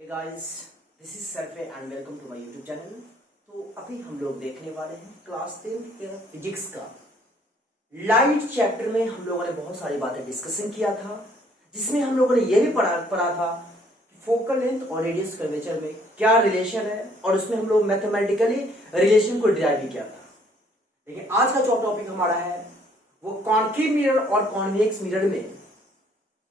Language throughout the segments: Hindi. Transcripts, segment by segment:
Hey guys, this is Sarve and welcome to my YouTube channel। तो अभी हम लोग देखने वाले हैं क्लास 10 के फिजिक्स का लाइट चैप्टर में हम लोगों ने बहुत सारी बातें डिस्कशन किया था, जिसमें हम लोगों ने ये भी पढ़ा था कि फोकल लेंथ और रेडियस कर्वेचर में क्या रिलेशन है, और उसमें हम लोग मैथमेटिकली रिलेशन को डिराइव भी किया था। लेकिन आज का जो टॉपिक हमारा है वो कॉन्केव मिरर और कॉन्वेक्स मिरर में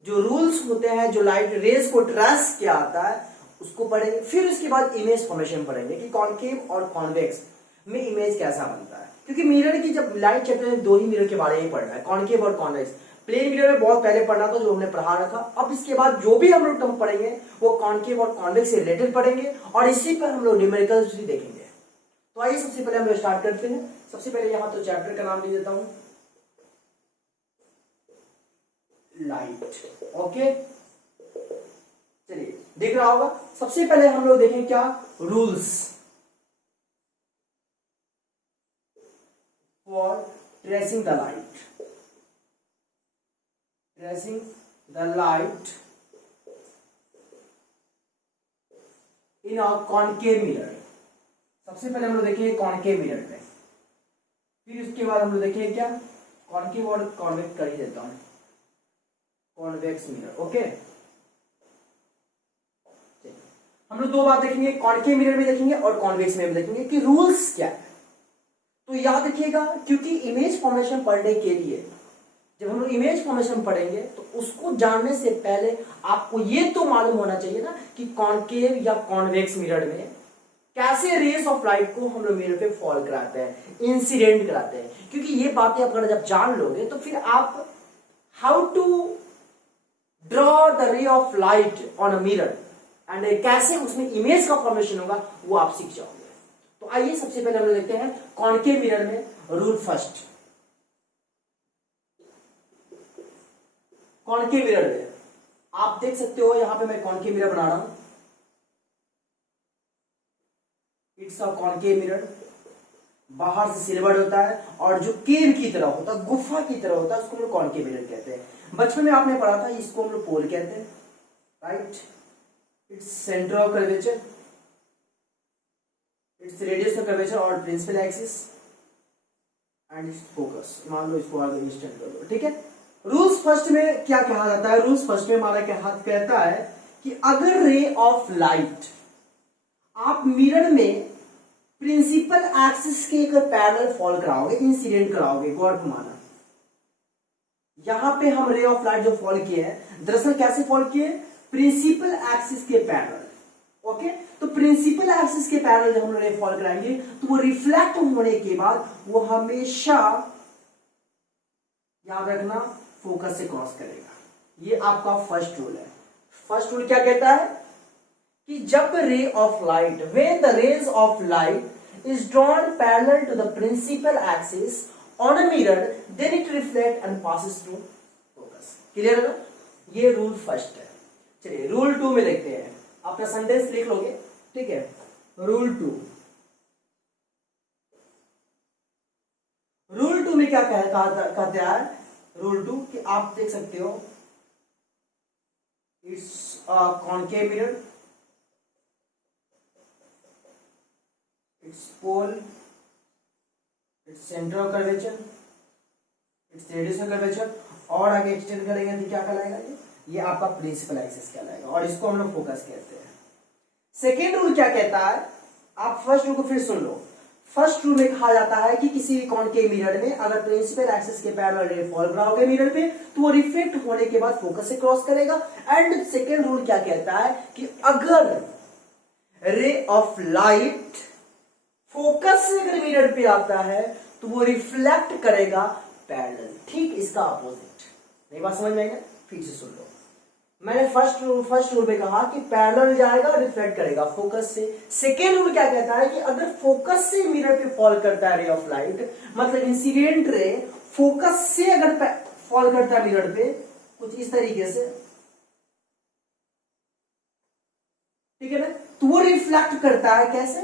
जो रूल्स होते हैं, जो लाइट रेज को ट्रेस किया आता है, उसको पढ़ेंगे। फिर उसके बाद इमेज फॉर्मेशन पढ़ेंगे कि कॉन्केव और कॉन्वेक्स में इमेज कैसा बनता है, क्योंकि मिरर की जब लाइट चैप्टर में दो ही मिरर के बारे में पढ़ना है, कॉन्केव और कॉन्वेक्स। प्लेन मिरर में बहुत पहले पढ़ना था, जो हमने पढ़ा रखा। अब इसके बाद जो भी हम लोग टर्म पढ़ेंगे वो कॉन्केव और कॉन्वेक्स से रिलेटेड पढ़ेंगे, और इसी पर हम लोग न्यूमेरिकल्स भी देखेंगे। तो आइए सबसे पहले हम लोग स्टार्ट करते हैं। सबसे पहले यहाँ तो चैप्टर का नाम दे देता हूँ, लाइट। ओके, चलिए दिख रहा होगा। सबसे पहले हम लोग देखें क्या rules for tracing the light. Tracing the light in a concave mirror. सबसे पहले हम लोग देखेंगे कॉन्केव मिरर में, फिर उसके बाद हम लोग देखेंगे क्या कॉन्केव और कॉन्वेक्स कर ही देता हूं, कॉन्वेक्स मिरर। ओके, हम लोग दो बात देखेंगे, कॉन्केव मिरर में देखेंगे और कॉन्वेक्स में भी देखेंगे कि रूल्स क्या है। तो याद रखिएगा, क्योंकि इमेज फॉर्मेशन पढ़ने के लिए जब हम लोग इमेज फॉर्मेशन पढ़ेंगे तो उसको जानने से पहले आपको ये तो मालूम होना चाहिए ना कि कॉन्केव या कॉन्वेक्स मिरर में कैसे रेस ऑफ लाइट को हम लोग मिरर पे फॉल कराते हैं, इंसिडेंट कराते हैं। क्योंकि ये बातें आप अगर जब जान लोगे तो फिर आप how to draw the ray of light on a mirror and कैसे उसमें इमेज का फॉर्मेशन होगा वो आप सीख जाओगे। तो आइए सबसे पहले हम लोग देखते हैं कॉन्केव मिरर में रूल फर्स्ट। कॉन्केव मिरर में आप देख सकते हो, यहां पे मैं कॉन्केव मिरर बना रहा हूं। It's a concave mirror. बाहर से सिल्वर्ड होता है और जो केव की तरह होता है, गुफा की तरह होता है, उसको हम लोग कॉन्केव मिरर कहते हैं। बचपन में आपने पढ़ा था, इसको हम लोग पोल कहते हैं, right. Its centre of curvature, its radius of curvature और principal axis and its focus. मान लो इसको आगे इंस्टेंट कर दो, ठीक है। रूल्स फर्स्ट में क्या कहा जाता है? रूल्स फर्स्ट में हमारा क्या हाथ कहता है कि अगर रे ऑफ लाइट आप मिरर में प्रिंसिपल एक्सिस के एक पैरेलल फॉल कराओगे, इंसिडेंट कराओगे, गौर घुमाना। यहां पे हम रे ऑफ लाइट जो फॉल किए हैं, दरअसल कैसे फॉल किए? प्रिंसिपल एक्सिस के पैरेलल। ओके, तो प्रिंसिपल एक्सिस के पैरेलल जब हम लोग रे फॉल कराएंगे तो वो रिफ्लेक्ट होने के बाद वो हमेशा, याद रखना, फोकस से क्रॉस करेगा। ये आपका फर्स्ट रूल है। फर्स्ट रूल क्या कहता है कि जब ray of light, when the rays of light is drawn parallel to the principal axis on a mirror, then it reflect and passes through focus. Clear है ना? ये रूल फर्स्ट है। चलिए रूल 2 में देखते हैं। अपना सेंटेंस लिख लोगे, ठीक है। रूल 2, रूल 2 में क्या कहते हैं? रूल 2 कि आप देख सकते हो, it's a concave mirror, its pole, its centre of curvature, its radius of curvature, और आगे एक्सटेंड करेंगे तो क्या कहलाएगा? ये आपका प्रिंसिपल एक्सिस कहलाएगा, और इसको हम लोग फोकस कहते हैं। सेकेंड रूल क्या कहता है? आप फर्स्ट रूल को फिर सुन लो। फर्स्ट रूल में कहा जाता है कि किसी भी कॉन्केव मिरर में अगर प्रिंसिपल एक्सिस के पैरेलल रे फॉल कराओगे मिरर पे तो वो रिफ्लेक्ट होने के बाद फोकस से क्रॉस करेगा। एंड सेकेंड रूल क्या कहता है कि अगर रे ऑफ लाइट फोकस से अगर मिरर पे आता है तो वो रिफ्लेक्ट करेगा पैरेलल। ठीक इसका अपोजिट। नहीं बात समझ में आएगा? फिर से सुन लो। मैंने फर्स्ट रूल में कहा कि पैरेलल जाएगा, रिफ्लेक्ट करेगा फोकस से। सेकेंड रूल क्या कहता है कि अगर फोकस से मिरर पे फॉल करता है रे ऑफ लाइट, मतलब इंसिडेंट रे फोकस से अगर फॉल करता है मिरर पे कुछ इस तरीके से, ठीक है ना, तो वो रिफ्लेक्ट करता है कैसे?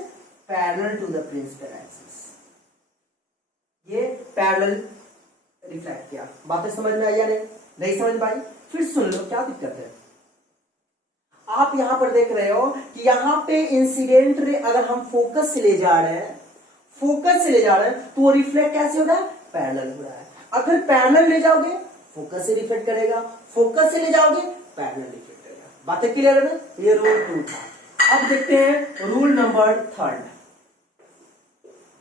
Parallel to the principal axis. ये पैरेलल रिफ्लेक्ट किया। बातें समझ में आई या नहीं समझ में आई? फिर सुन लो क्या दिक्कत है। आप यहां पर देख रहे हो कि यहां पे इंसिडेंट रे अगर हम फोकस से ले जा रहे हैं, फोकस से ले जा रहे हैं तो वो रिफ्लेक्ट कैसे हो रहा है, पैरेलल हो रहा है। अगर पैरेलल ले जाओगे फोकस से रिफ्लेक्ट करेगा, फोकस से ले जाओगे पैरेलल रिफ्लेक्ट करेगा। बातें क्लियर है ना? ये रूल 2 था। अब देखते हैं रूल नंबर 3।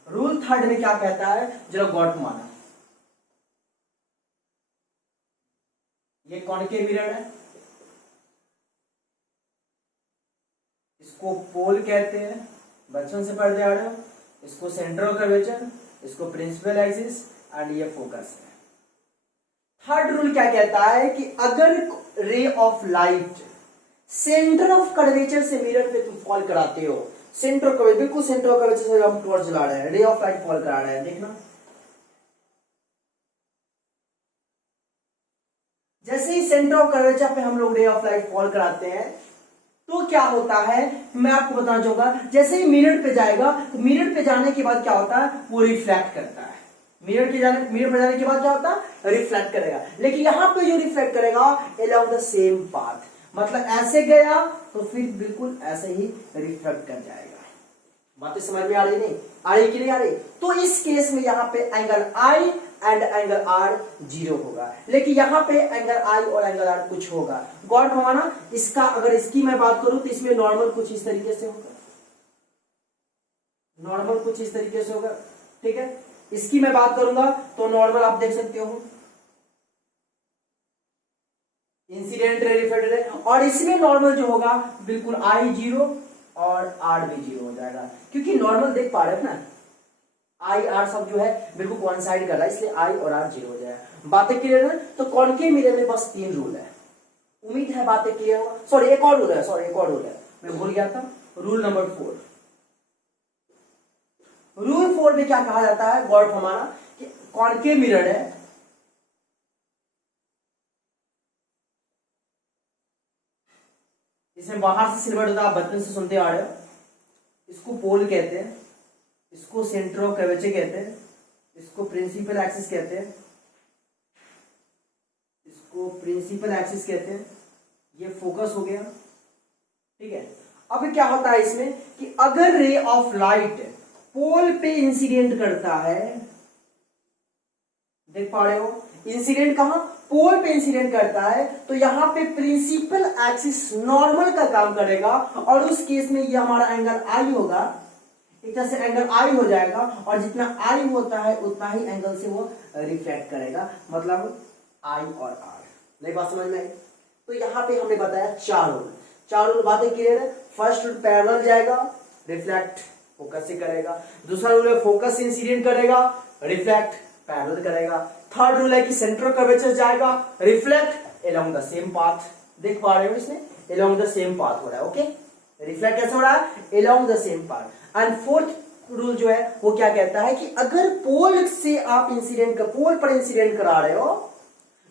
रूल 3 में क्या कहता है, जरा गौर माना। ये कॉनकेव मिरर है, इसको पोल कहते हैं, बचपन से पढ़ते आ रहे हो। इसको सेंटर ऑफ कर्वेचर, इसको प्रिंसिपल एक्सिस एंड ये फोकस है। थर्ड रूल क्या कहता है कि अगर रे of light centre of curvature से मिरर पे तुम फॉल कराते हो, सेंटर ऑफ कर्वेचर, बिल्कुल सेंटर ऑफ कर्वेचर से हम टॉर्च जला रहे हैं, रे ऑफ लाइट फॉल करा रहे हैं, देखना जैसे ही सेंटर ऑफ कर्वेचर पे हम लोग रे ऑफ लाइट फॉल कराते हैं तो क्या होता है, मैं आपको बताना चाहूंगा। जैसे ही मिरर पे जाएगा तो मिरर पे जाने के बाद क्या होता है, वो रिफ्लेक्ट करता है। मिरर पे जाने के बाद क्या होता है, रिफ्लेक्ट करेगा। लेकिन यहां पे जो रिफ्लेक्ट करेगा अलोंग द सेम पाथ, मतलब ऐसे गया तो फिर बिल्कुल ऐसे ही रिफ्लेक्ट कर जाएगा। बातें समझ में आ रही नहीं आ रही कि नहीं आ रही? तो इस केस में यहाँ पे angle i and angle r 0 होगा, लेकिन यहाँ पे एंगल आई और एंगल आर कुछ होगा। गौर फरमाना, इसका अगर इसकी मैं बात करूं तो इसमें नॉर्मल कुछ इस तरीके से होगा, नॉर्मल कुछ इस तरीके से होगा, ठीक है। इसकी मैं बात करूंगा तो नॉर्मल आप देख सकते हो, इंसिडेंट रे, रिफ्लेक्टेड रे, और इसमें नॉर्मल जो होगा बिल्कुल आई 0 और आर भी 0 हो जाएगा, क्योंकि नॉर्मल देख पा रहे हो ना, आई आर सब जो है बिल्कुल कोइंसाइड कर रहा है, इसलिए आई और आर 0 हो जाएगा। बातें क्लियर है? तो कॉनकेव मिरर में बस 3 रूल है, उम्मीद है बातें क्लियर होगा। सॉरी एक और रूल है, मैं भूल गया था, रूल नंबर 4। रूल 4 में क्या कहा जाता है, गौर फरमाना, कि कॉनकेव मिरर है, इसमें बाहर से सिल्वर होता है, आप बचपन से सुनते आ रहे हो। इसको पोल कहते हैं, इसको सेंटर ऑफ कर्वेचर कहते हैं, इसको प्रिंसिपल एक्सिस कहते हैं, इसको प्रिंसिपल एक्सिस कहते हैं। ये फोकस हो गया, ठीक है। अब क्या होता है इसमें कि अगर रे ऑफ लाइट पोल पे इंसिडेंट करता है, देख पा रहे हो, इंसिडेंट कहां, पोल पे इंसिडेंट करता है, तो यहां पे प्रिंसिपल एक्सिस नॉर्मल का काम करेगा, और उस केस में ये हमारा एंगल आई होगा, एक तरह से एंगल आई हो जाएगा, और जितना आई होता है उतना ही एंगल से वो रिफ्लेक्ट करेगा, मतलब आई और आर। मेरी बात समझ में आई? तो यहां पे हमने बताया 4 रूल, बातें क्लियर है। फर्स्ट रूल पैरेलल जाएगा, रिफ्लेक्ट फोकस से करेगा। दूसरा रूल है फोकस इंसिडेंट करेगा, रिफ्लेक्ट पैरेलल करेगा। थर्ड रूल है कि सेंटर कर्वेचर जाएगा, reflect along the same path. देख पा रहे हो इसमें अलोंग द सेम पाथ हो रहा है, ओके। रिफ्लेक्ट कैसे हो रहा है, along the same path. And fourth rule जो है वो क्या कहता है कि अगर पोल से आप पोल पर इंसिडेंट करा रहे हो,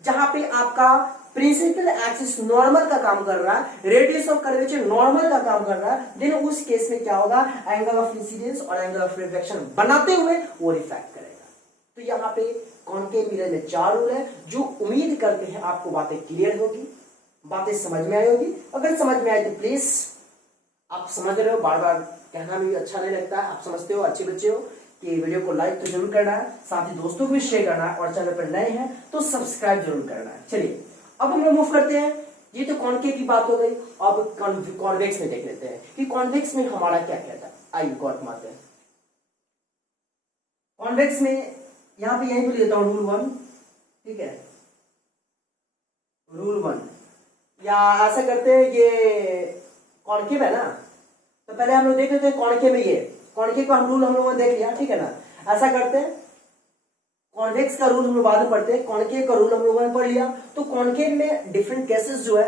जहां पे आपका प्रिंसिपल एक्सिस नॉर्मल का काम कर रहा है, रेडियस ऑफ कर्वेचर नॉर्मल का काम कर रहा है, देन उस केस में क्या होगा, एंगल ऑफ इंसिडेंस और एंगल ऑफ रिफ्लेक्शन बनाते हुए वो रिफ्लेक्ट करेगा। तो यहाँ पे कॉनकेव मिरर में 4 रूल है, जो उम्मीद करते हैं आपको बातें क्लियर होगी, बातें समझ में आई होगी। अगर समझ में आए तो प्लीज, आप समझ रहे हो, बार बार कहना भी अच्छा नहीं लगता है, आप समझते हो, अच्छे बच्चे हो, कि वीडियो को लाइक तो जरूर करना है, साथ ही दोस्तों को भी शेयर करना है, और चैनल पर नए हैं तो सब्सक्राइब जरूर करना है। चलिए अब हम लोग मूव करते हैं, ये तो कॉनकेव की बात हो गई। अब कॉन्वेक्स में देख लेते हैं कि कॉन्वेक्स में हमारा क्या कहता है। आई गॉट मारते हैं कॉन्वेक्स में, यहां पे यही भी लेता हूं रूल 1, ठीक है, रूल 1, या ऐसा करते हैं, ये कॉनकेव है ना, तो पहले हम लोग देख लेते हैं कॉनकेव में, ये कॉनकेव का रूल हम लोगों ने देख लिया, ठीक है ना। ऐसा करते हैं, कॉन्वेक्स का रूल हम लोग बाद में पढ़ते हैं, कॉनकेव का रूल हम लोगों ने पढ़ लिया। तो कॉनकेव में डिफरेंट केसेस जो है,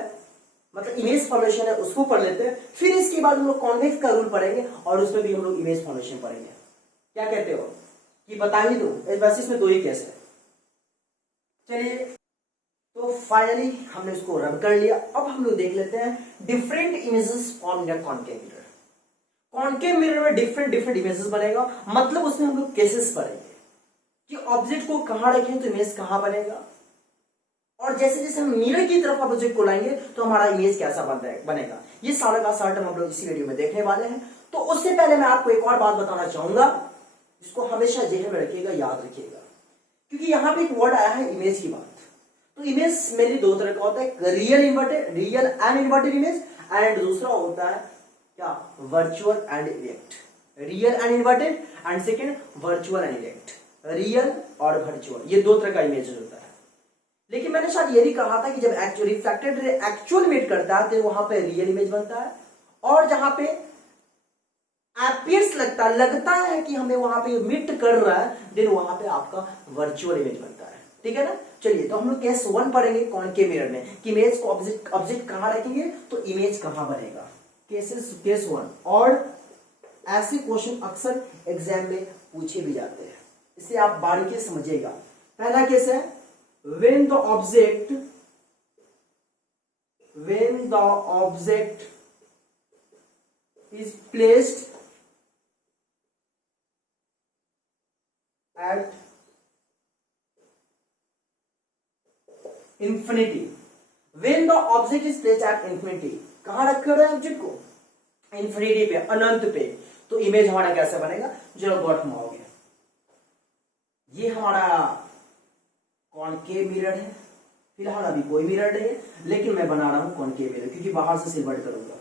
मतलब इमेज फॉर्मेशन है, उसको पढ़ लेते हैं। फिर इसके बाद हम लोग कॉन्वेक्स का रूल पढ़ेंगे, और उसमें भी हम लोग इमेज फॉर्मेशन पढ़ेंगे। क्या कहते हो कि बता ही दो, वैसे इसमें 2 ही केस है। चलिए, तो फाइनली हमने उसको रन कर लिया। अब हम लोग देख लेते हैं different images form in concave mirror. Concave mirror में डिफरेंट इमेजेस बनेगा, मतलब उसमें हम लोग केसेस पढ़ेंगे कि ऑब्जेक्ट को कहां रखें तो इमेज कहां बनेगा, और जैसे जैसे हम मिरर की तरफ ऑब्जेक्ट को लाएंगे तो हमारा इमेज कैसा बनेगा। ये सारा का सारा टर्म हम लोग इसी वीडियो में देखने वाले हैं। तो उससे पहले मैं आपको एक और बात बताना चाहूंगा, जिसको हमेशा जेहन में रखिएगा, याद रखिएगा, क्योंकि यहाँ पे एक वर्ड आया है इमेज की बात। तो इमेज मेनली दो तरह का होता है, real and inverted image, and दूसरा होता है क्या, virtual and erect. Real and inverted and second virtual and erect. Real और वर्चुअल ये दो तरह का इमेज होता है। लेकिन मैंने शायद ये भी कहा था कि जब actually reflected ray actual meet करता है तो वहां पे रियल इमेज बनता है, और जहां पे अपीयर्स लगता है कि हमें वहां पे मीट कर रहा है, देन वहां पे आपका वर्चुअल इमेज बनता है। ठीक है ना। चलिए, तो हम लोग केस 1 पढ़ेंगे कॉनकेव मिरर में कि इमेज को ऑब्जेक्ट कहां रखेंगे तो इमेज कहां बनेगा। केस 1। और ऐसे क्वेश्चन अक्सर एग्जाम में पूछे भी जाते हैं, इसे आप बारीकी से समझिएगा। पहला केस है, when the object is placed at infinity। when the object is placed at infinity, कहां रखे हुए ऑब्जेक्ट को, इन्फिनिटी पे, अनंत पे, तो इमेज हमारा कैसे बनेगा, जो गॉड घुमाओगे। ये हमारा कॉनकेव मिरर है। फिलहाल अभी कोई मिरर नहीं है, लेकिन मैं बना रहा हूं कॉनकेव मिरर, क्योंकि बाहर से सिल्वर्ड करूंगा।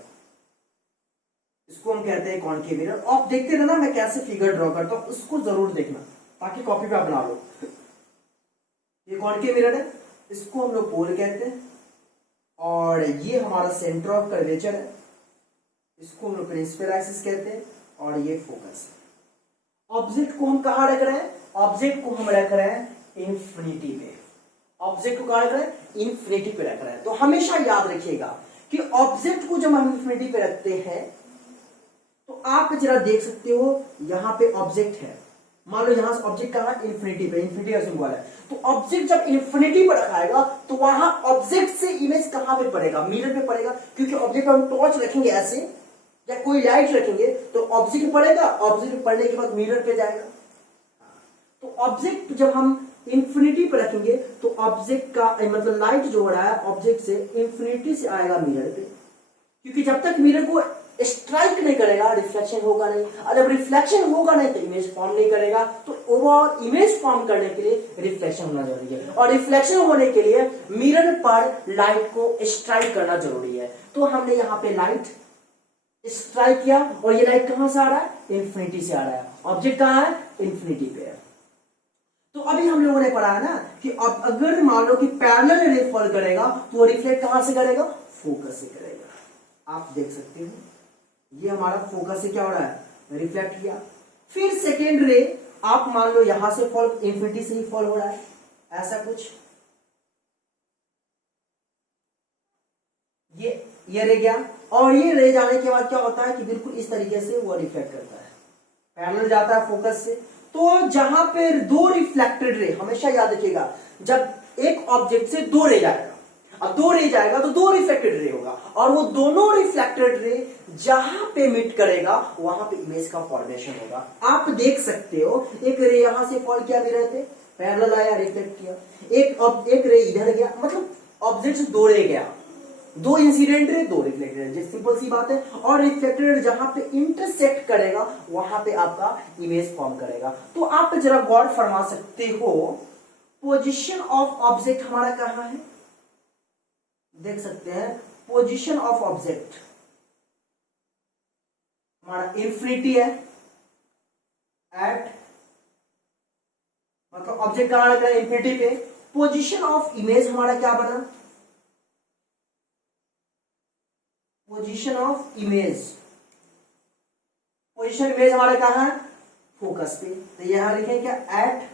इसको हम कहते हैं कॉनकेव मिरर। आप देखते रहना मैं कैसे फिगर ड्रॉ करता हूं, उसको जरूर देखना ताकि कॉपी पे आप बना लो। ये कॉनकेव मिरर है, इसको हम लोग पोल कहते हैं, और ये हमारा सेंटर ऑफ कर्वेचर है, इसको हम लोग प्रिंसिपल एक्सिस कहते हैं, और ये फोकस है। ऑब्जेक्ट को हम कहां रख रहे हैं, ऑब्जेक्ट को हम रख रहे हैं इंफिनिटी पे। ऑब्जेक्ट को कहां रख रहे हैं, इंफिनिटी पे रख रहे हैं। तो हमेशा याद रखिएगा कि ऑब्जेक्ट को जब हम इंफिनिटी पे रखते हैं तो आप जरा देख सकते हो, यहां पे ऑब्जेक्ट है, मान लो यहां से ऑब्जेक्ट कहां, इंफिनिटी पे, इंफिनिटी का सिंबल है। तो ऑब्जेक्ट जब इंफिनिटी पे रखाएगा तो वहां ऑब्जेक्ट से इमेज कहां पे पड़ेगा, मिरर पे पड़ेगा, क्योंकि ऑब्जेक्ट हम टॉर्च रखेंगे ऐसे या कोई लाइट रखेंगे तो ऑब्जेक्ट पड़ेगा, ऑब्जेक्ट पड़ने के बाद मिरर पे जाएगा। तो ऑब्जेक्ट जब हम इंफिनिटी पे रखेंगे तो ऑब्जेक्ट का मतलब लाइट जो हो रहा है ऑब्जेक्ट से इंफिनिटी से आएगा मिरर पे, क्योंकि जब तक मिरर को स्ट्राइक नहीं करेगा रिफ्लेक्शन होगा नहीं, और जब रिफ्लेक्शन होगा नहीं तो इमेज फॉर्म नहीं करेगा। तो ओवरऑल इमेज फॉर्म करने के लिए रिफ्लेक्शन होना जरूरी है, और रिफ्लेक्शन होने के लिए मिरर पर लाइट को स्ट्राइक करना जरूरी है। तो हमने यहाँ पे लाइट स्ट्राइक किया, और ये लाइट कहां से आ रहा है, इंफिनिटी से आ रहा है। ऑब्जेक्ट कहां है, इंफिनिटी पे है। तो अभी हम लोगों ने पढ़ा है ना कि अब अगर मान लो कि पैरेलल रे फॉल करेगा तो वो रिफ्लेक्ट कहां से करेगा, फोकस से करेगा। आप देख सकते हो ये हमारा फोकस से क्या हो रहा है, रिफ्लेक्ट किया। फिर सेकेंड रे आप मान लो यहां से फॉल, इंफिनिटी से ही फॉल हो रहा है, ऐसा कुछ। ये रे गया, और ये रे जाने के बाद क्या होता है कि बिल्कुल इस तरीके से वो रिफ्लेक्ट करता है, पैरेलल जाता है फोकस से। तो जहां पे दो रिफ्लेक्टेड रे, हमेशा याद रखिएगा, जब एक ऑब्जेक्ट से दो रे जाएगा, अब दो रे जाएगा तो दो रिफ्लेक्टेड रे होगा, और वो दोनों रिफ्लेक्टेड रे जहां पे मीट करेगा वहां पे इमेज का फॉर्मेशन होगा। आप देख सकते हो एक रे यहां से फॉल किया भी रहते, पैरेलल आया, रिफ्लेक्ट किया, एक रे इधर गया, मतलब ऑब्जेक्ट से दो रे गया, दो इंसिडेंट रे दो रिफ्लेक्टेड रे, सिंपल सी बात है। और रिफ्लेक्टेड जहां पे इंटरसेक्ट करेगा वहां पे आपका इमेज फॉर्म करेगा। तो आप जरा गौर फरमा सकते हो, पोजीशन ऑफ ऑब्जेक्ट हमारा कहां है, देख सकते हैं पोजीशन ऑफ ऑब्जेक्ट हमारा इंफिनिटी है, एट मतलब ऑब्जेक्ट कहां लग रहा है, इंफिनिटी पे। पोजीशन ऑफ इमेज हमारा क्या बना, position of image, position image हमारा कहां है, फोकस पे। तो यहां लिखें क्या, एट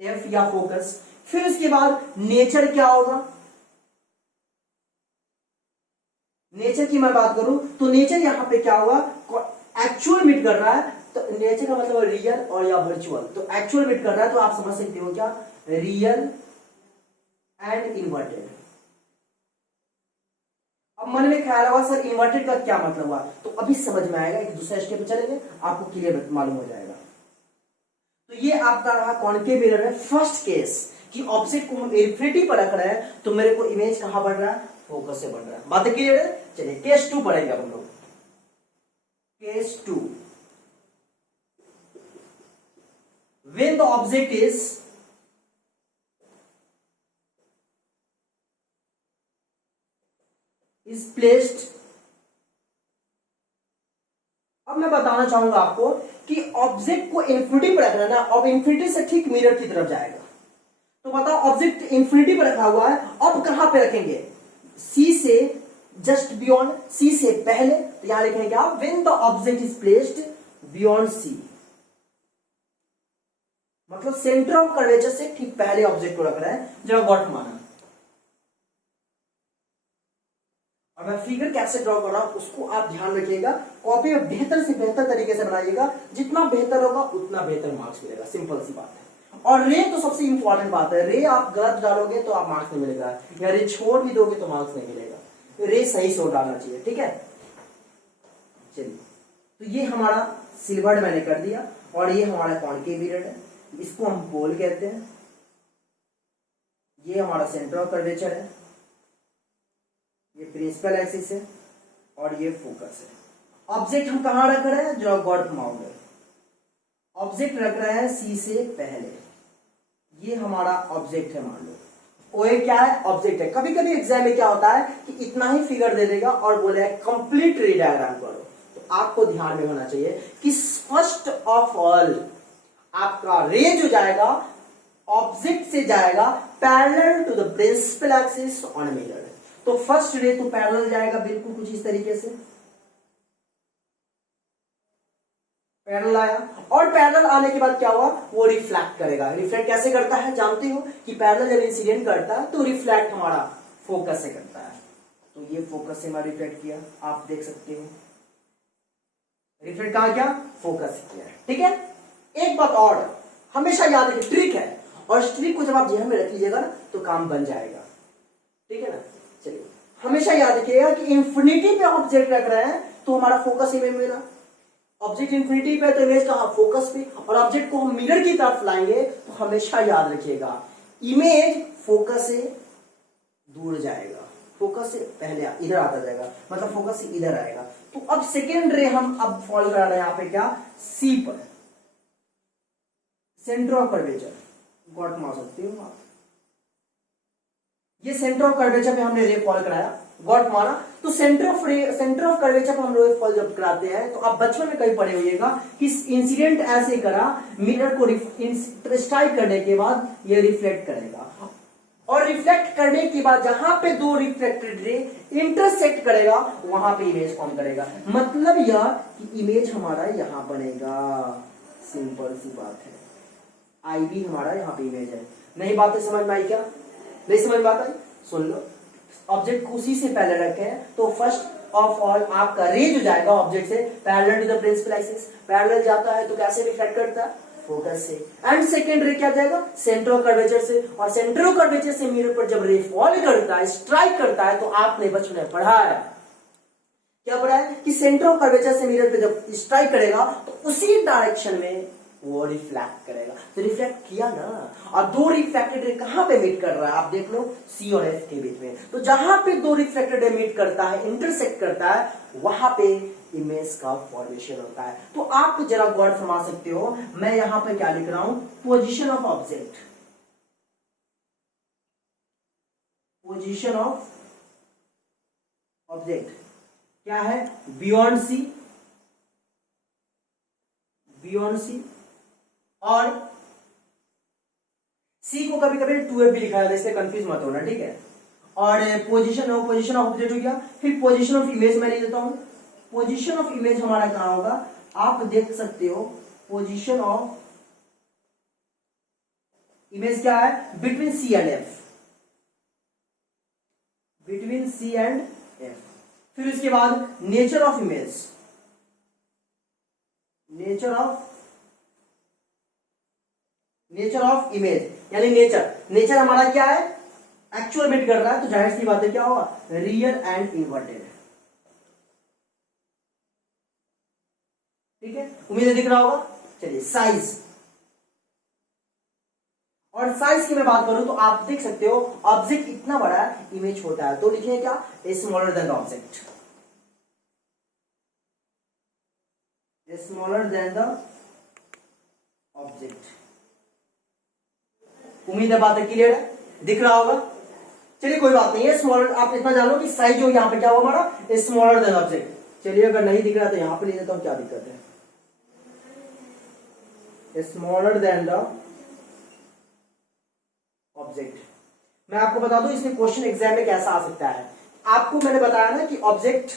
एफ या फोकस। फिर उसके बाद नेचर क्या होगा, नेचर की मैं बात करूं तो नेचर यहां पे क्या होगा, एक्चुअल मीट कर रहा है, तो नेचर का मतलब रियल और या वर्चुअल। तो एक्चुअल मीट कर रहा है तो आप समझ सकते हो क्या, रियल एंड इन्वर्टेड। अब मन में ख्याल होगा सर इन्वर्टेड का क्या मतलब हुआ, तो अभी समझ में आएगा, एक दूसरे स्टेप पे चलेंगे आपको क्लियर मालूम हो जाएगा। तो ये आपका रहा कॉनकेव मिरर में फर्स्ट केस कि ऑब्जेक्ट को हम इंफिनिटी पर रख रहे हैं तो मेरे को इमेज कहां बन रहा है, फोकस से बन रहा है। बात क्लियर है? चलिए केस 2 पढ़ेंगे अब हम लोग। Case 2, when the object is placed। अब मैं बताना चाहूंगा आपको कि ऑब्जेक्ट को इंफिनिटी पर रखना ना, अब इंफिनिटी से ठीक मिरर की तरफ जाएगा। तो बताओ ऑब्जेक्ट इंफिनिटी पर रखा हुआ है, अब कहां पे रखेंगे? सी से जस्ट बियॉन्ड, सी से पहले। तो यहां लिखेंगे क्या? When the object is placed beyond C, मतलब सेंटर ऑफ कर्वेचर से ठीक पहले ऑब्जेक्ट को रख रहा है, जब गॉट माना। और मैं फिगर कैसे ड्रॉ कर रहा हूं उसको आप ध्यान रखिएगा, कॉपी में बेहतर से बेहतर तरीके से बनाइएगा। जितना बेहतर होगा उतना बेहतर मार्क्स मिलेगा, सिंपल सी बात है। और रे तो सबसे इंपॉर्टेंट बात है, रे आप गलत डालोगे तो आप मार्क्स नहीं मिलेगा, या रे छोड़ भी दोगे तो मार्क्स नहीं मिलेगा। रे सही से डालना चाहिए, ठीक है। चलिए, तो ये हमारा सिल्वर्ड मैंने कर दिया, और ये हमारा कॉनकेव मिरर है, इसको हम पोल कहते हैं। ये हमारा सेंटर ऑफ कर्वेचर है, ये प्रिंसिपल एक्सिस है, और ये फोकस है। ऑब्जेक्ट हम कहां रख रहे हैं? जो गॉड माउंट है, ऑब्जेक्ट रख रहा है सी से पहले। ये हमारा ऑब्जेक्ट है, मान लो ओए क्या है? ऑब्जेक्ट है। कभी कभी एग्जाम में क्या होता है कि इतना ही फिगर दे देगा और बोलेगा कंप्लीट रे डायग्राम करो। तो आपको ध्यान में होना चाहिए कि फर्स्ट ऑफ ऑल आपका रे जो जाएगा ऑब्जेक्ट से जाएगा parallel to the principal axis on mirror. तो फर्स्ट रे तो पैरेलल जाएगा, बिल्कुल कुछ इस तरीके से पैरेलल आया, और पैरेलल आने के बाद क्या हुआ? वो रिफ्लेक्ट करेगा। रिफ्लेक्ट कैसे करता है जानते हो कि पैरेलल जब इंसिडेंट करता है तो रिफ्लेक्ट हमारा फोकस से करता है। तो ये फोकस से हमारा रिफ्लेक्ट किया, आप देख सकते हो। रिफ्लेक्ट कहां किया? फोकस से किया, ठीक है। एक बात और हमेशा याद रखिए, ट्रिक है, और इस ट्रिक को जब आप जेहन में रख लीजिएगा ना तो काम बन जाएगा, ठीक है ना। चलिए, हमेशा याद रखिएगा कि इंफिनिटी पे ऑब्जेक्ट रख रहे हैं तो हमारा फोकस इमेज मिला। ऑब्जेक्ट इंफिनिटी पे तो इमेज कहां? फोकस पे। और ऑब्जेक्ट को हम मिरर की तरफ लाएंगे तो हमेशा याद रखिएगा इमेज फोकस से दूर जाएगा, फोकस से पहले इधर आता जाएगा, मतलब फोकस से इधर आएगा। तो अब सेकेंड रे हम अब फॉलो करा रहे हैं यहाँ पे क्या? सी पर, सेंटर ऑफ कर्वेचर, गॉट मार सकते हो आप। ये सेंटर ऑफ कर्वेचर पे हमने रे फॉल कराया, गॉट मारा। तो सेंटर ऑफ कर्वेचर पे हम लोग फॉल जब कराते हैं तो आप बचपन में कहीं पढ़े होइएगा कि इंसिडेंट ऐसे करा, मिरर को स्ट्राइक करने के बाद ये रिफ्लेक्ट करेगा, और रिफ्लेक्ट करने के बाद जहां पे दो रिफ्लेक्टेड रे इंटरसेक्ट करेगा वहां पे इमेज फॉर्म करेगा। मतलब यह कि इमेज हमारा यहां बनेगा, सिंपल सी बात है। आई भी हमारा यहां पे इमेज है। नहीं बातें समझ में आई क्या? नहीं समझ में आता है? सुन लो, ऑब्जेक्ट को उसी से पहले रखे हैं तो फर्स्ट ऑफ ऑल आपका रे जो जाएगा ऑब्जेक्ट से parallel to the principal axis, parallel जाता है तो कैसे रिफ्लेक्ट करता है? फोकस से। एंड सेकेंड रे क्या जाएगा? सेंटर ऑफ कर्वेचर से, और सेंटर ऑफ कर्वेचर से मिरर पर जब रे फॉल करता है, स्ट्राइक करता है, तो आपने बचपन में पढ़ा है, क्या पढ़ा है कि सेंटर ऑफ कर्वेचर से मिरर पे जब स्ट्राइक करेगा तो उसी डायरेक्शन में वो रिफ्लेक्ट करेगा। तो रिफ्लेक्ट किया ना, और दो रिफ्लेक्टेड रे कहां पे मीट कर रहा है? आप देख लो, सी और एफ के बीच में। तो जहां पे दो रिफ्लेक्टेड रे मीट करता है, इंटरसेक्ट करता है, वहां पे इमेज का फॉर्मेशन होता है। तो आप जरा गौर फरमा सकते हो, मैं यहां पे क्या लिख रहा हूं? Position of object, position of object क्या है? Beyond C, beyond C. और सी को कभी कभी 2F भी लिखा जाता है, इससे कंफ्यूज मत होना, ठीक है। और पोजीशन ऑफ ऑब्जेक्ट हो गया। फिर पोजीशन ऑफ इमेज मैं लिख देता हूं। पोजीशन ऑफ इमेज हमारा कहां होगा? आप देख सकते हो, पोजीशन ऑफ इमेज क्या है? Between C and F, between C and F. फिर उसके बाद nature of image, nature of image यानी नेचर हमारा क्या है? एक्चुअल मीट कर रहा है, तो जाहिर सी बात है क्या होगा? रियल एंड इन्वर्टेड, ठीक है। उम्मीद है दिख रहा होगा। चलिए, साइज, और साइज की मैं बात करूं तो आप देख सकते हो ऑब्जेक्ट इतना बड़ा इमेज होता है, तो लिखिए क्या, smaller than the object, smaller than the object. उम्मीद है बात क्लियर है, दिख रहा होगा। चलिए कोई बात नहीं है, स्मॉलर आप इतना जानो कि साइज जो यहाँ पे क्या हुआ हमारा, स्मॉलर देन ऑब्जेक्ट। चलिए अगर नहीं दिख रहा तो यहां पे ले लेता हूं, क्या दिक्कत है, स्मॉलर देन द ऑब्जेक्ट। मैं आपको बता दूं इसमें क्वेश्चन एग्जाम में कैसा आ सकता है। आपको मैंने बताया ना कि ऑब्जेक्ट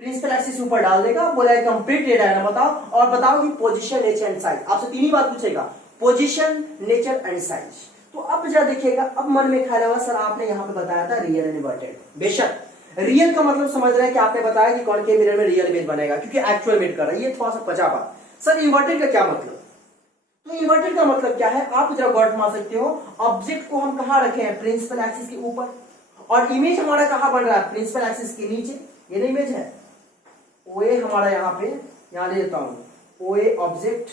प्रिंसिपल एक्सिस ऊपर डाल देगा, बोला है कंप्लीट रे डायग्राम बताओ और बताओ कि पोजीशन, नेचर एंड साइज। आपसे तीन ही बात पूछेगा, पोजीशन, नेचर एंड साइज। तो अब जरा देखिएगा, अब मन में ख्याल होगा सर आपने यहाँ पे बताया था रियल एंड इन्वर्टेड। बेशक रियल का मतलब समझ रहे हैं कि आपने बताया कि कॉनकेव मिरर में रियल इमेज बनेगा क्योंकि एक्चुअल इमेज कर रहा है, ये थोड़ा सा पचा बात। सर इन्वर्टेड का क्या मतलब, तो इन्वर्टेड का मतलब क्या है, आप जरा गौर फरमा सकते हो, ऑब्जेक्ट को हम कहां रखे हैं, प्रिंसिपल एक्सिस के ऊपर, और इमेज हमारा कहां बन रहा है, प्रिंसिपल एक्सिस के नीचे। ये ना इमेज है, ओए हमारा यहाँ पे, यहां ले लेता हूं ओए ऑब्जेक्ट,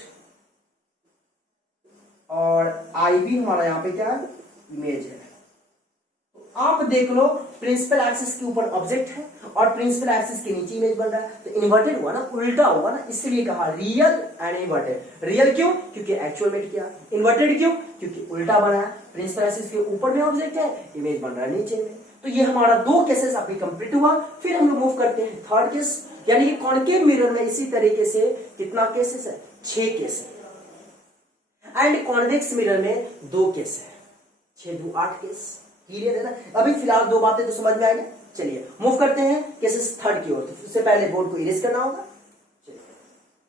और आई भी हमारा यहाँ पे क्या है, इमेज है। तो आप देख लो प्रिंसिपल एक्सिस के ऊपर ऑब्जेक्ट है और प्रिंसिपल एक्सिस के नीचे इमेज बन रहा है, तो इन्वर्टेड हुआ ना, उल्टा हुआ ना, इसलिए कहा रियल एंड इन्वर्टेड। रियल क्यों, क्योंकि एक्चुअल मेट किया, इन्वर्टेड क्यों, क्योंकि उल्टा बना है, प्रिंसिपल एक्सिस के ऊपर में ऑब्जेक्ट है, इमेज बन रहा है नीचे में। तो ये हमारा दो केसेस अभी कंप्लीट हुआ। फिर हम लोग मूव करते हैं थर्ड केस, यानी कि कॉनकेव मिरर में इसी तरीके से कितना केसेस है, 6 केस है, एंड कॉन्वेक्स मिरर में 2 केस है, 6 2 8 केस। क्लियर है ना। अभी फिलहाल 2 बातें तो समझ में आ गई। चलिए मूव करते हैं केसेस थर्ड की ओर। तो उससे पहले बोर्ड को इरेज करना होगा। चलिए,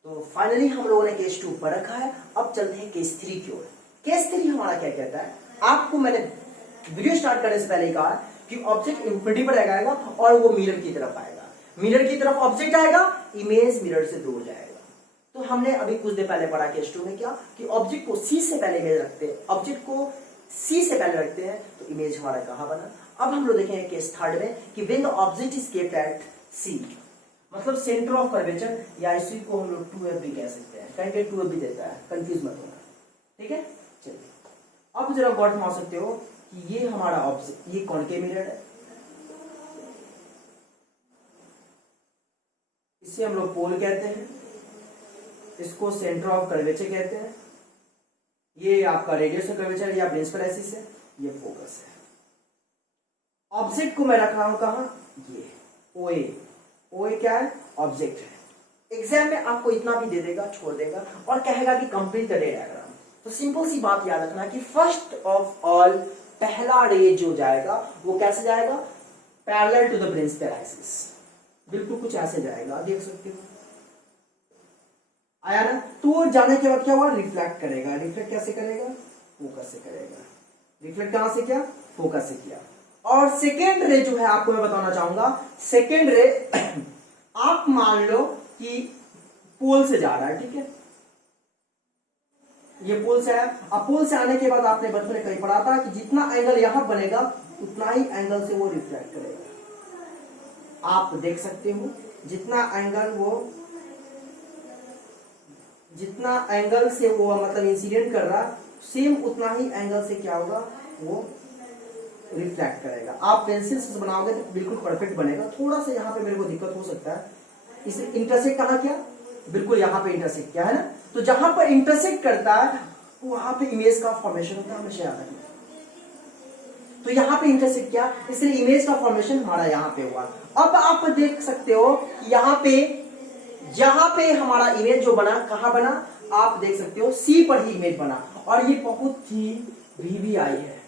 तो फाइनली हम लोगों ने केस 2 पर रखा है, अब चलते हैं केस 3 की ओर। केस 3 हमारा क्या कहता है, आपको मैंने वीडियो स्टार्ट करने से पहले ही कहा कि ऑब्जेक्ट इंफिनिटी पर आएगा और वो मिरर की तरफ आएगा, मिरर की तरफ ऑब्जेक्ट आएगा, इमेज मिरर से दूर जाएगा। तो हमने अभी कुछ देर पहले पढ़ा केस 2 में क्या, कि ऑब्जेक्ट को सी से पहले इमेज रखते हैं, ऑब्जेक्ट को सी से पहले रखते हैं तो इमेज हमारा कहां बना। अब हम लोग देखेंगे केस थर्ड में कि when the object is kept at C, मतलब सेंटर ऑफ कर्वेचर, या इसी को हम लोग 2f भी कह सकते हैं, कहीं कहीं 2f भी देता है, कंफ्यूज मत होना, ठीक है। चलिए अब जरा गौर फरमा सकते हो कि ये हमारा ऑब्जेक्ट, ये कॉनकेव मिरर है, इसे हम लोग पोल कहते हैं, इसको सेंटर ऑफ कर्वेचर कहते हैं, ये आपका रेडियस ऑफ कर्वेचर या प्रिंसिपल एक्सिस है, ये फोकस है। ऑब्जेक्ट को मैं रख रहा हूं कहां, ये ओए, ओए क्या है, ऑब्जेक्ट है। एग्जाम में आपको इतना भी दे देगा, छोड़ देगा और कहेगा कि कंप्लीट द रे डायग्राम। तो सिंपल सी बात याद रखना कि फर्स्ट ऑफ ऑल पहला रे जो जाएगा वो कैसे जाएगा, parallel to the principal axis, बिल्कुल कुछ ऐसे जाएगा, देख सकते हो आया ना। तो जाने के बाद क्या हुआ, रिफ्लेक्ट करेगा, रिफ्लेक्ट कैसे करेगा, फोकस से करेगा, रिफ्लेक्ट कहां से किया, फोकस से किया। और सेकेंड रे जो है आपको मैं बताना चाहूंगा, सेकेंड रे आप मान लो कि पोल से जा रहा है, ठीक है, ये पोल से आया। अब पोल से आने के बाद आपने बचपन में कहीं पढ़ा था कि जितना एंगल यहां बनेगा उतना ही एंगल से वो रिफ्लेक्ट करेगा। आप देख सकते हो जितना एंगल से वो मतलब इंसिडेंट कर रहा, सेम उतना ही एंगल से क्या होगा, वो रिफ्लेक्ट करेगा। आप पेंसिल से बनाओगे तो बिल्कुल परफेक्ट बनेगा। थोड़ा सा यहाँ पे मेरे को दिक्कत हो सकता है, इसे इंटरसेक्ट कहा क्या, बिल्कुल यहाँ पे इंटरसेक्ट किया है ना। तो जहां पर इंटरसेक्ट करता है वहां पे इमेज का फॉर्मेशन होता है, हमेशा याद रखना। तो यहाँ पे इंटरसेक्ट किया, इसलिए इमेज का फॉर्मेशन हमारा यहाँ पे हुआ। अब आप देख सकते हो यहाँ पे हमारा इमेज जो बना, कहां बना, आप देख सकते हो सी पर ही इमेज बना। और ये बहुत ही वीवीआई है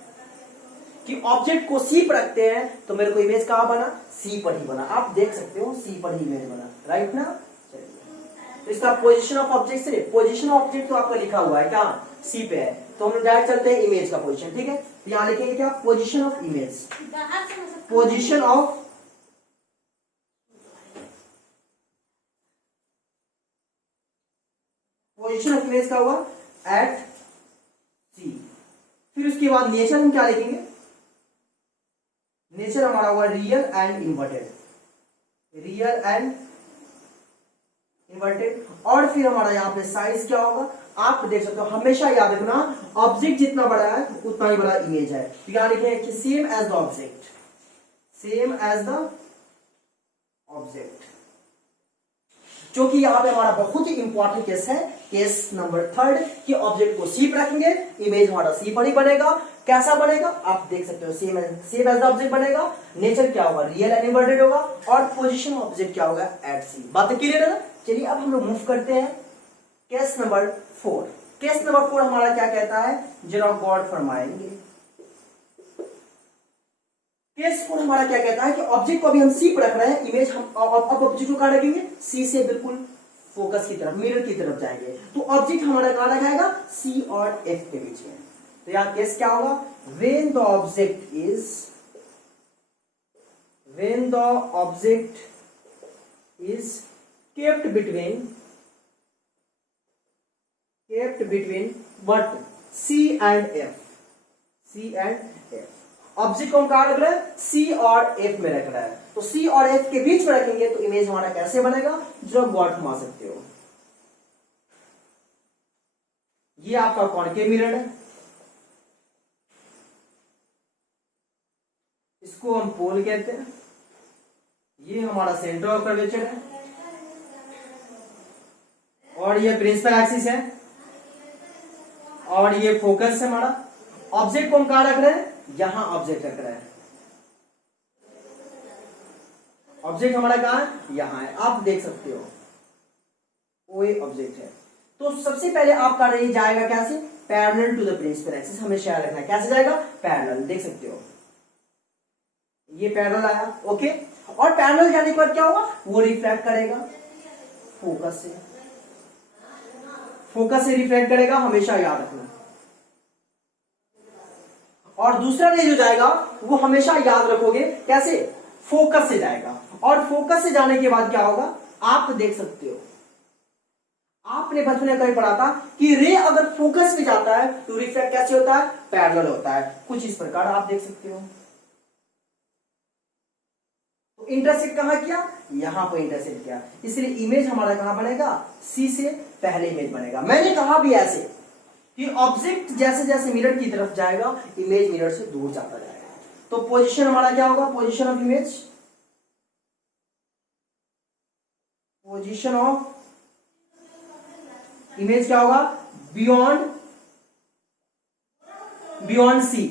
कि ऑब्जेक्ट को सी पर रखते हैं तो मेरे को इमेज कहां बना, सी पर ही बना। आप देख सकते हो सी पर ही इमेज बना, राइट ना। तो इसका पोजीशन ऑफ ऑब्जेक्ट से, पोजीशन ऑफ ऑब्जेक्ट तो आपका लिखा हुआ है क्या, सी पे है, तो हम डायरेक्ट चलते हैं इमेज का पोजीशन, ठीक है। तो यहां लिखेंगे क्या, position of image, position of image का हुआ एट सी। फिर उसके बाद नेचर हम क्या लिखेंगे, नेचर हमारा हुआ real and inverted, real and inverted. और फिर हमारा यहाँ पे साइज क्या होगा, आप देख सकते हो, हमेशा याद रखना ऑब्जेक्ट जितना बड़ा है उतना ही बड़ा इमेज है। तो यहां लिखे कि same as the object, same as the object, जो कि यहां पे हमारा बहुत ही इंपॉर्टेंट केस है, केस नंबर 3 कि ऑब्जेक्ट को सी पर रखेंगे, इमेज हमारा सी पर ही बनेगा। कैसा बनेगा आप देख सकते हो, सेम एज द ऑब्जेक्ट बनेगा, नेचर क्या होगा, रियल एंड इन्वर्टेड होगा, और पोजीशन ऑब्जेक्ट क्या होगा, एट सी। बात क्लियर है ना? चलिए अब हम लोग मूव करते हैं केस नंबर 4। केस नंबर 4 हमारा क्या कहता है, जरा गौर फरमाएंगे। केस 4 हमारा क्या कहता है कि ऑब्जेक्ट को अभी हम सी पर रख रहे हैं, इमेज हम अब ऑब्जेक्ट को कहां रखेंगे, सी से बिल्कुल फोकस की तरफ, मिरर की तरफ जाएंगे। तो ऑब्जेक्ट हमारा कहां रखाएगा, सी और एफ के बीच में। तो यहां केस क्या होगा, when the object is kept between what, C and F। Object को हम कहां रख रहे हैं, C और F में रख रहा है। तो C और F के बीच में रखेंगे तो इमेज हमारा कैसे बनेगा, जो आप गौर फरमा सकते हो। ये आपका कॉनकेव मिरर है, इसको हम पोल कहते हैं। ये हमारा सेंटर ऑफ कर्वेचर है, और ये प्रिंसिपल एक्सिस है, और ये फोकस है हमारा। ऑब्जेक्ट को हम कहां रख रहे हैं, यहां ऑब्जेक्ट रख रहे हैं। ऑब्जेक्ट हमारा कहां है, यहां है, आप देख सकते हो वो ऑब्जेक्ट है। तो सबसे पहले आपका रही जाएगा कैसे, parallel to the principal axis, हमेशा याद रखना है। कैसे जाएगा, पैरेलल, देख सकते हो ये पैरेलल आया, ओके। और पैरेलल जाने के बाद क्या होगा, वो रिफ्लेक्ट करेगा फोकस से रिफ्लेक्ट करेगा, हमेशा याद रखना। और दूसरा रे जो जाएगा वो हमेशा याद रखोगे कैसे, फोकस से जाएगा। और फोकस से जाने के बाद क्या होगा, आप देख सकते हो, आपने बचपन में कहीं पढ़ा था कि रे अगर फोकस में जाता है तो रिफ्लेक्ट कैसे होता है, पैरेलल होता है, कुछ इस प्रकार आप देख सकते हो। तो इंटरसेक्ट कहां किया, यहां पर इंटरसेक्ट किया, इसलिए इमेज हमारा कहां बनेगा, सी से पहले इमेज बनेगा। मैंने कहा भी ऐसे कि ऑब्जेक्ट जैसे जैसे मिरर की तरफ जाएगा, इमेज मिरर से दूर जाता जाएगा। तो पोजीशन हमारा क्या होगा, position of image, position of image क्या होगा, बियॉन्ड सी,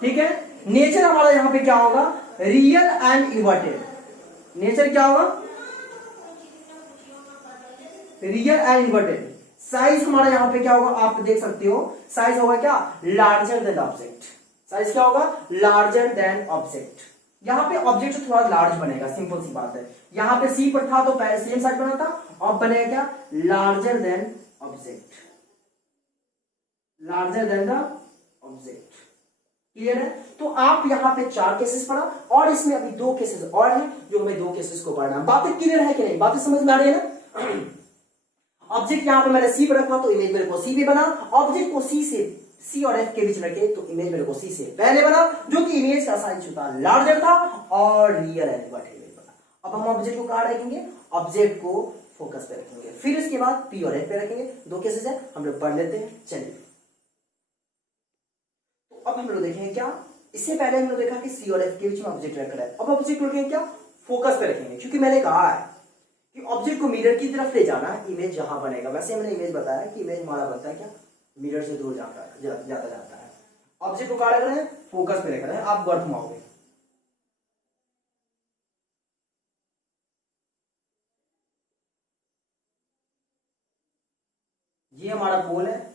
ठीक है। नेचर हमारा यहां पे क्या होगा, रियल एंड इन्वर्टेड। नेचर क्या होगा, रियल एंड इन्वर्टेड। साइज हमारा यहां पे क्या होगा, आप देख सकते हो, साइज होगा क्या, लार्जर देन ऑब्जेक्ट। साइज क्या होगा, लार्जर देन ऑब्जेक्ट। यहां पे ऑब्जेक्ट थोड़ा लार्ज बनेगा, सिंपल सी बात है। यहां पे सी पर था तो सेम साइज बना था, अब बनेगा क्या, larger than object, larger than the object. Clear है? तो आप यहां पे 4 केसेस पढ़ा, और इसमें अभी 2 केसेस और हैं जो हमें 2 केसेस को पढ़ना है। बातें क्लियर है कि नहीं, बातें समझ में आ रही है ना। ऑब्जेक्ट यहां पे मैंने सी पर रखा तो इमेज मेरे को सी भी बना, ऑब्जेक्ट को सी और एफ के बीच रखे तो इमेज मेरे को सी से पहले बना, जो कि इमेज का साइज होता लार्जर था और रियल एंड इन्वर्टेड बना। अब हम ऑब्जेक्ट को कहां रखेंगे, ऑब्जेक्ट को फोकस पे रखेंगे, फिर इसके बाद पी और एफ पे रखेंगे। 2 केसेस है, हम लोग पढ़ लेते हैं। चलिए तो अब हम लोग देखेंगे क्या, इससे पहले हम लोग देखा कि सी और एफ के बीच में ऑब्जेक्ट रख रहा है। अब ऑब्जेक्ट को रखेंगे क्या, फोकस पे रखेंगे, क्योंकि मैंने कहा है कि ऑब्जेक्ट को मिरर की तरफ ले जाना है, इमेज यहां बनेगा। वैसे मैंने इमेज बताया कि इमेज हमारा बनता है क्या, मिरर से दूर जाता है। ऑब्जेक्ट को कहां रख रहे हैं, फोकस पे रख रहे हैं, आप गौर घुमाओगे। ये हमारा पोल है,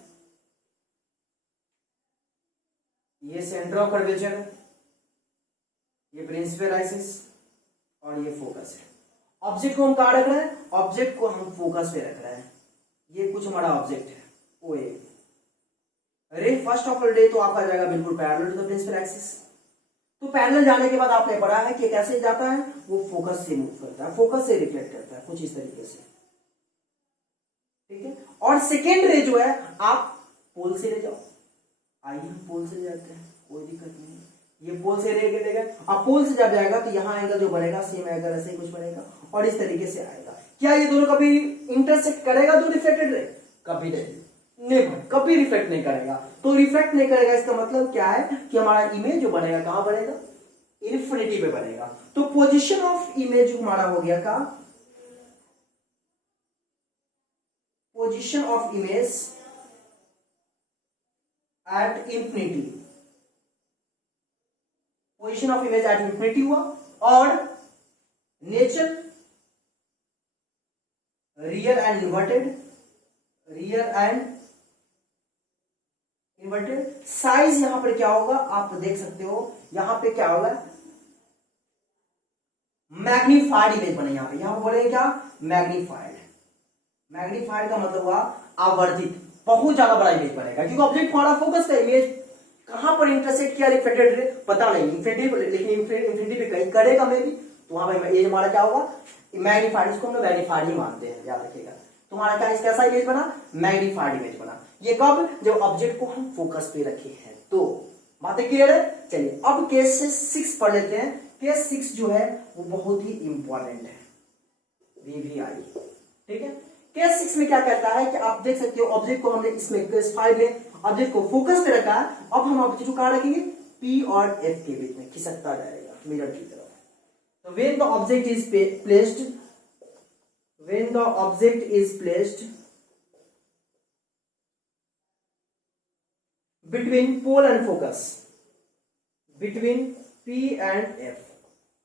ये सेंटर ऑफ कर्वेचर है, ये प्रिंसिपल एक्सिस और ये फोकस है। ऑब्जेक्ट को हम कहां रख रहे हैं, ऑब्जेक्ट को हम फोकस पे रख रहे हैं। ये कुछ हमारा ऑब्जेक्ट है, ओ ए रे फर्स्ट ऑफ ऑल डे तो आपका जाएगा बिल्कुल parallel to the principal axis. तो पैरेलल जाने के बाद आपने पढ़ा है कि कैसे जाता है, वो फोकस से मूव करता है, फोकस से रिफ्लेक्ट करता है, कुछ इस तरीके से, ठीक है। और सेकेंड रे जो है आप पोल से ले जाओ, आइए हम पोल से जाते हैं, कोई दिक्कत नहीं है। ये पोल से रे देगा, अब पोल से जब जाएगा तो यहाँ एंगल जो बनेगा सेम एंगल ऐसे ही कुछ बनेगा और इस तरीके से आएगा। क्या ये दोनों कभी इंटरसेक्ट करेगा, दो रिफ्लेक्टेड रे, कभी नहीं, नेवर, कभी रिफ्लेक्ट नहीं करेगा। तो रिफ्लेक्ट नहीं करेगा इसका मतलब क्या है कि हमारा इमेज जो बनेगा कहां बनेगा, इन्फिनिटी पे बनेगा। तो पोजीशन ऑफ इमेज हमारा हो गया का, position of image at infinity, position of image at infinity हुआ। और nature real and inverted, real and inverted. Size यहां पर क्या होगा आप देख सकते हो, यहां पे क्या होगा, मैग्नीफाइड इमेज बने। यहां पे बोलेंगे क्या, मैग्नीफाइड। मैग्नीफाइड का मतलब हुआ आवर्धित, बहुत ज्यादा बड़ा इमेज बनेगा, क्योंकि ऑब्जेक्ट हमारा फोकस का इमेज कहां पर इंटरसेक्ट किया रिफ्लेक्टेड रे पता नहीं, इंफिनिटी, लेकिन इंफिनिटी पे कहीं करेगा मे भी, तो वहां पर ये हमारा क्या होगा, मैग्नीफाइड। इसको हम लोग मैग्नीफाइड ही मानते हैं, याद रखिएगा। तुम्हारा क्या कैसा इमेज बना, मैग्नीफाइड इमेज बना। ये कब, जब ऑब्जेक्ट को हम फोकस पे रखे हैं। तो बातें क्लियर है। चलिए अब केस 6 पढ़ लेते हैं। केस 6 जो है वो बहुत ही इंपॉर्टेंट है, वीवीआई, ठीक है। केस 6 में क्या कहता है कि आप देख सकते हो ऑब्जेक्ट को हमने इसमें केस 5 में ऑब्जेक्ट को फोकस पे रखा है। अब हम ऑब्जेक्ट को कहां रखेंगे, पी और एफ के बीच में खिसकता जाएगा मिरर की तरफ। तो when the object is placed, when the object is placed between pole and focus, between P and F,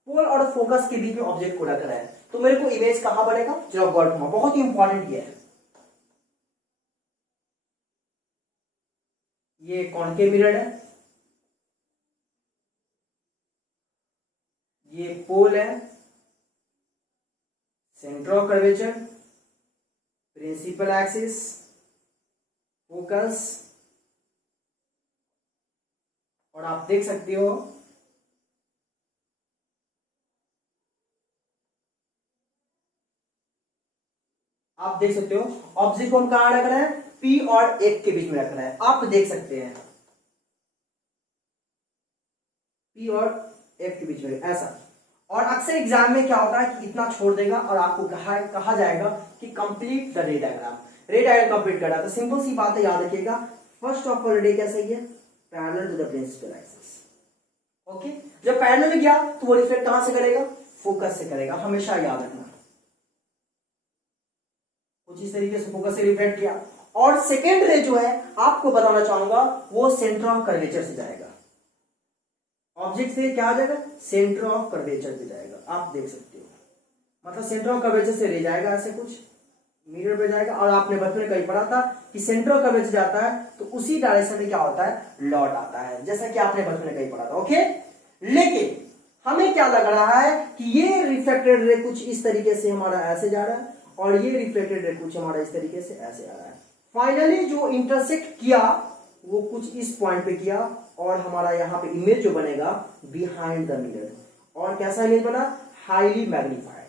पोल और फोकस के बीच में ऑब्जेक्ट को रख रहा है, तो मेरे को इमेज कहां बनेगा, चलो गौर करो, बहुत ही इंपॉर्टेंट ये है। ये कॉनकेव मिरर है, ये पोल है, centre of curvature, principal axis, focus, और आप देख सकते हो ऑब्जेक्ट को हम कहां रख रहे हैं, पी और एफ के बीच में रख रहे हैं। आप देख सकते हैं पी और एफ के बीच में ऐसा। और अक्सर एग्जाम में क्या होता है कि इतना छोड़ देगा और आपको कहा जाएगा कि कंप्लीट द रे डायग्राम। रे डायग्राम कंप्लीट करना, तो सिंपल सी बात है, याद रखिएगा। फर्स्ट ऑफ ऑल रे कैसे है, parallel to the principal axis. Okay, जब पैरेलल में गया तो वो रिफ्लेक्ट कहां से करेगा, फोकस से करेगा, हमेशा याद रखना। कुछ इस तरीके से फोकस से रिफ्लेक्ट किया। और सेकेंड रे जो है आपको बताना चाहूंगा वो सेंटर ऑफ कर्वेचर से जाएगा। ऑब्जेक्ट से क्या आ जाएगा, सेंटर ऑफ कर्वेचर पे जाएगा। आप देख सकते हो, मतलब सेंटर ऑफ कर्वेचर से ले जाएगा, ऐसे कुछ मिरर पे जाएगा। और आपने बचपन में कहीं पढ़ा था कि सेंटर ऑफ कर्वेचर जाता है तो उसी डायरेक्शन में क्या होता है, लौट आता है, जैसा कि आपने बचपन में कहीं पढ़ा था। ओके, लेकिन हमें क्या लग रहा है कि ये रिफ्लेक्टेड रे कुछ इस तरीके से हमारा ऐसे जा रहा है और ये रिफ्लेक्टेड रे कुछ हमारा इस तरीके से ऐसे आ रहा है। फाइनली जो इंटरसेक्ट किया वो कुछ इस पॉइंट पे किया और हमारा यहाँ पे इमेज जो बनेगा बिहाइंड द मिरर। और कैसा इमेज बना, हाईली मैग्नीफाइड,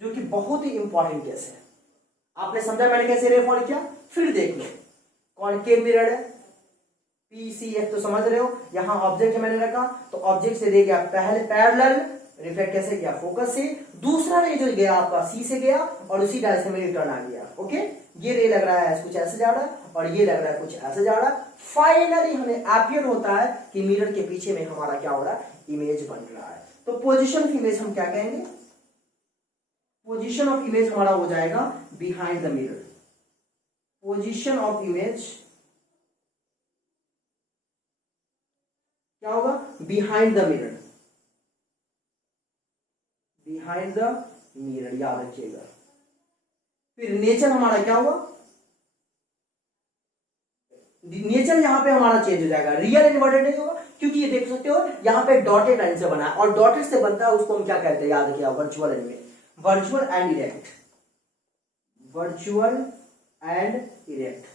जो कि बहुत ही इंपॉर्टेंट केस है। आपने समझा मैंने कैसे रे फॉलो किया, फिर देख लो। कॉनकेव मिरर है, पीसीएफ तो समझ रहे हो। यहाँ ऑब्जेक्ट मैंने रखा तो ऑब्जेक्ट से दे गया पहले पैरेलल, रिफ्लेक्ट कैसे किया, फोकस से। दूसरा रे जो गया आपका सी से गया और उसी डायरेक्शन में रिटर्न आ गया। ओके, ये रे लग रहा है कुछ ऐसे जा रहा है और ये लग रहा है कुछ ऐसे जा रहा है। फाइनली हमें अपीयर होता है कि मिरर के पीछे में हमारा क्या हो रहा है, इमेज बन रहा है। तो पोजीशन ऑफ इमेज हम क्या कहेंगे, पोजीशन ऑफ इमेज हमारा हो जाएगा behind the mirror. Position of image क्या होगा, behind the mirror, behind the mirror, याद रखिएगा। फिर नेचर हमारा क्या हुआ, नेचर यहां पे हमारा चेंज हो जाएगा, रियल इन्वर्टेड नहीं होगा, क्योंकि ये देख सकते हो यहां पे डॉटेड लाइन से बना है और डॉटेड से बनता है उसको हम क्या कहते हैं, याद रखिएगा, वर्चुअल एंड में, virtual and erect, virtual and erect.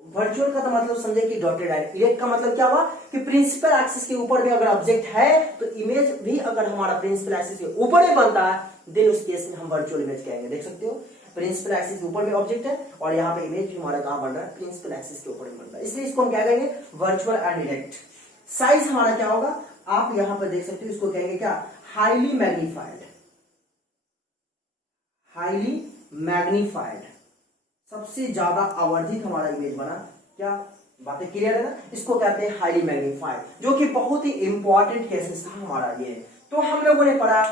Virtual का तो मतलब समझे कि डॉटेड लाइन, इरेक्ट का मतलब क्या हुआ कि प्रिंसिपल एक्सिस के ऊपर में अगर ऑब्जेक्ट है तो इमेज भी अगर हमारा प्रिंसिपल एक्सिस के ऊपर में बनता है देन उस केस में हम वर्चुअल इमेज कहेंगे। देख सकते हो प्रिंसिपल एक्सिस के ऊपर में ऑब्जेक्ट है और यहाँ पे इमेज भी हमारा कहां बन रहा है, प्रिंसिपल एक्सिस के ऊपर में बन रहा है, इसलिए इसको हम क्या कहेंगे, वर्चुअल एंड इरेक्ट। साइज हमारा क्या होगा, आप यहां पर देख सकते हो, इसको कहेंगे क्या, हाईली मैग्नीफाइड, हाईली मैग्नीफाइड सबसे ज्यादा आवर्धित हमारा इमेज बना, क्या बातें क्लियर है ना? इसको कहते हैं हाईली मैग्नीफाइड, जो कि बहुत ही इंपॉर्टेंट केसेस था हमारा ये। तो हम लोगों ने पढ़ा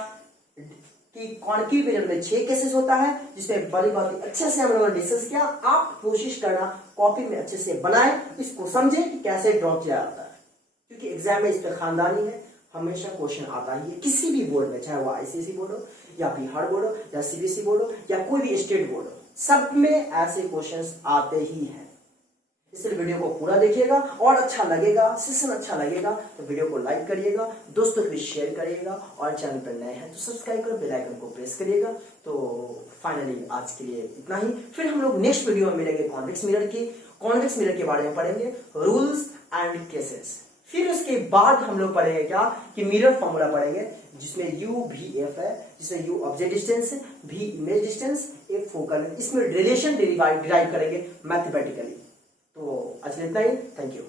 कि कॉन्केव मिरर में 6 केसेस होता है, जिसमें बड़ी बात अच्छे से हम लोगों ने डिस्कस किया। आप कोशिश करना कॉपी में अच्छे से बनाएं, इसको समझे कि कैसे ड्रॉ किया जाता है, क्योंकि एग्जाम में इस पे खानदानी है, हमेशा क्वेश्चन आता ही है किसी भी बोर्ड में, चाहे वो आईसीएसई बोर्ड हो या बिहार बोर्ड हो या सीबीएसई बोर्ड हो या कोई भी स्टेट बोर्ड हो, सब में ऐसे क्वेश्चंस आते ही हैं। इसलिए वीडियो को पूरा देखिएगा, और अच्छा लगेगा, सेशन अच्छा लगेगा तो वीडियो को लाइक करिएगा, दोस्तों को भी शेयर करिएगा, और चैनल पर नए हैं तो सब्सक्राइब कर बेल आइकन को प्रेस करिएगा। तो फाइनली आज के लिए इतना ही, फिर हम लोग नेक्स्ट वीडियो में मिलेंगे कॉन्वेक्स मिरर के बारे में पढ़ेंगे, रूल्स एंड केसेस। फिर उसके बाद हम लोग पढ़ेंगे क्या कि मिरर फॉर्मूला पढ़ेंगे, जिसमें यू भी एफ है, जिसमें यू ऑब्जेक्ट डिस्टेंस, भी इमेज डिस्टेंस, एक फोकल है, इसमें रिलेशन डिराइव करेंगे मैथमेटिकली। तो आज इतना ही, थैंक यू।